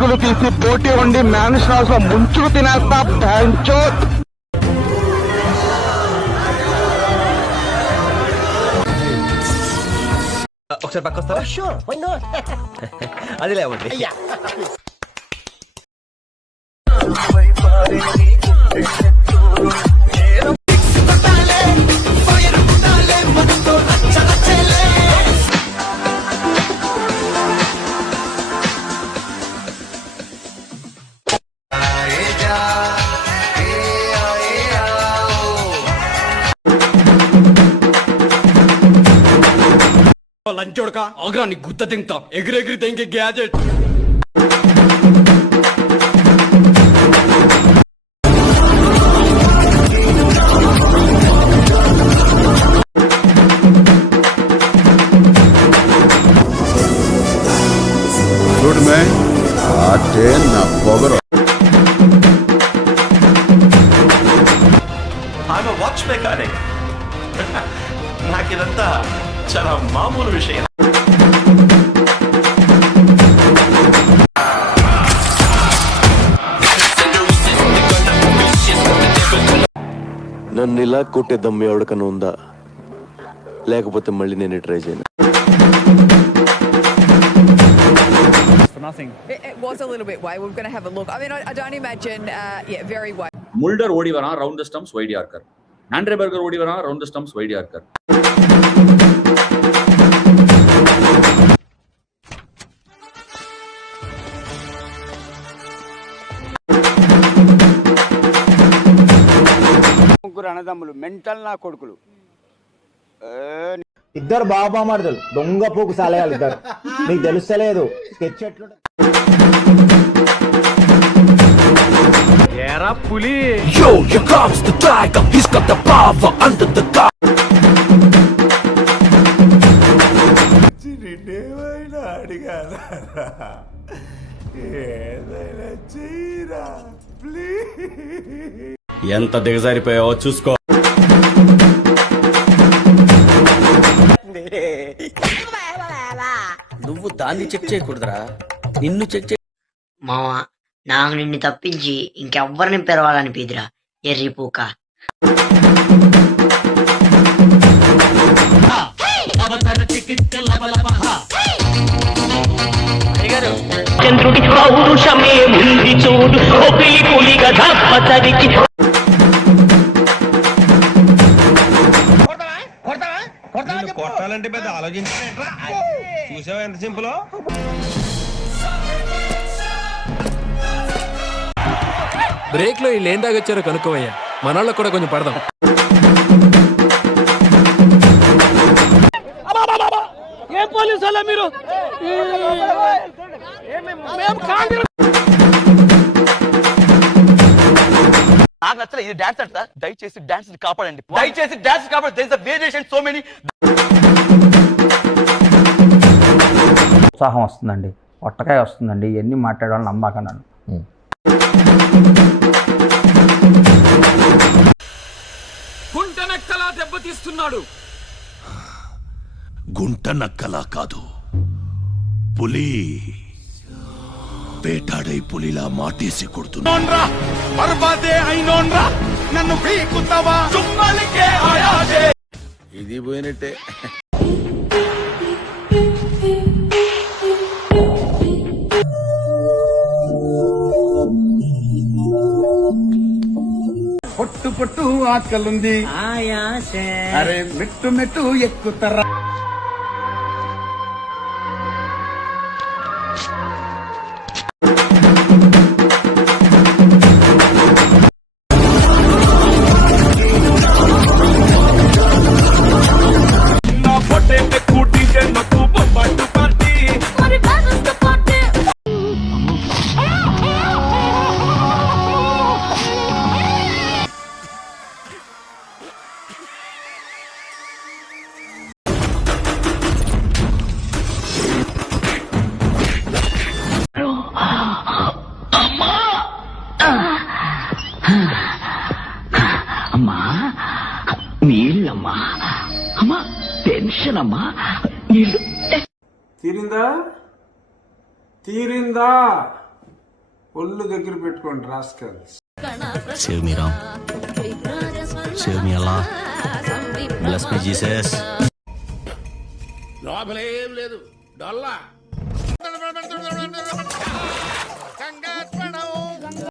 పరుగులు తీసి పోటీ ఉండి మ్యాన్స్ హౌస్ లో ముంచుకు తినేస్తా ప్యాంచో. ఒకసారి పక్క వస్తారా? అది లేవండి. లంచోడక ఆగ్రా నీ గుత్త తింటా ఎగిరెగిరి తెంకే గ్యాజెట్. చూడు మే అంటే నా పొగరు. Watch mechanic. నాకు ఇదంతా చాలా మామూలు విషయం. నన్ను ఇలా కొట్టే దమ్ము ఎవరికన్నా ఉందా? లేకపోతే మళ్ళీ నేను ట్రై చేయను. It was a little bit way. We're going to have a look. I mean, I don't imagine, very way. Mulder ಓಡಿ ಬರ round the stumps wide yorker. Andre burger ಓಡಿ ಬರ round the stumps wide yorker. ముగ్గురు అన్నదమ్ములు mental నా కొడుకులు. ఇద్దరు బాబామర్దులు దొంగ పోకు సాలయాలు ఇద్దరు. మీకు తెలుస్తలేదు స్కెచ్ ఎట్లు ఏరా పులి. Yo, here comes the tiger. He's got the power under the car. ఎంత దిగజారిపోయావో చూసుకో. నువ్వు దాన్ని చెక్ చేయకూడదురా, నిన్ను చెక్ చేయ. మావా, నాకు నిన్ను తప్పించి ఇంకెవ్వరిని పెరవాలనిపిదిరా ఎర్రిపూక. చంద్రుడి పౌరుషమే ఉంది చూడు, పులిగా దప్పతరికి. కొట్టాలంటే పెద్ద ఆలోచించారా? చూసావా ఎంత సింపుల్. బ్రేక్ లో వీళ్ళు ఏం తాగొచ్చారో కనుక్కోవయ్యా, మనోళ్ళకి కూడా కొంచెం పడదాం. ఏ పోలీసు వాళ్ళ మీరు? నాకు నచ్చలేదు ఇది డాన్స్ అంట. దయచేసి డాన్స్ కాపాడండి, దయచేసి డాన్స్ కాపాడండి. There is a variation so many. ఉత్సాహం వస్తుందండి, పొట్టకాయ వస్తుందండి. ఇవన్నీ మాట్లాడాలని నమ్మాక నన్ను. గుంట నక్కలా దెబ్బతీస్తున్నాడు. గుంట నక్కలా కాదు, పులి వేటాడై పులిలా మాటేసి కొడుతున్నా. నన్ను పీకుతావా? ఇది పోయినట్టే. పొట్టు పొట్టు ఆకలుంది, అరే మెట్టు మెట్టు ఎక్కుతారా? అమ్మా నీళ్ళమ్మా, అమ్మా టెన్షన్ అమ్మా నీళ్ళు. తీరిందా? తీరిందా? ఒళ్ళు దగ్గర పెట్టుకోండి rascals. Save me Ram, save me Allah, bless me Jesus. లోపలేం లేదు డొల్లా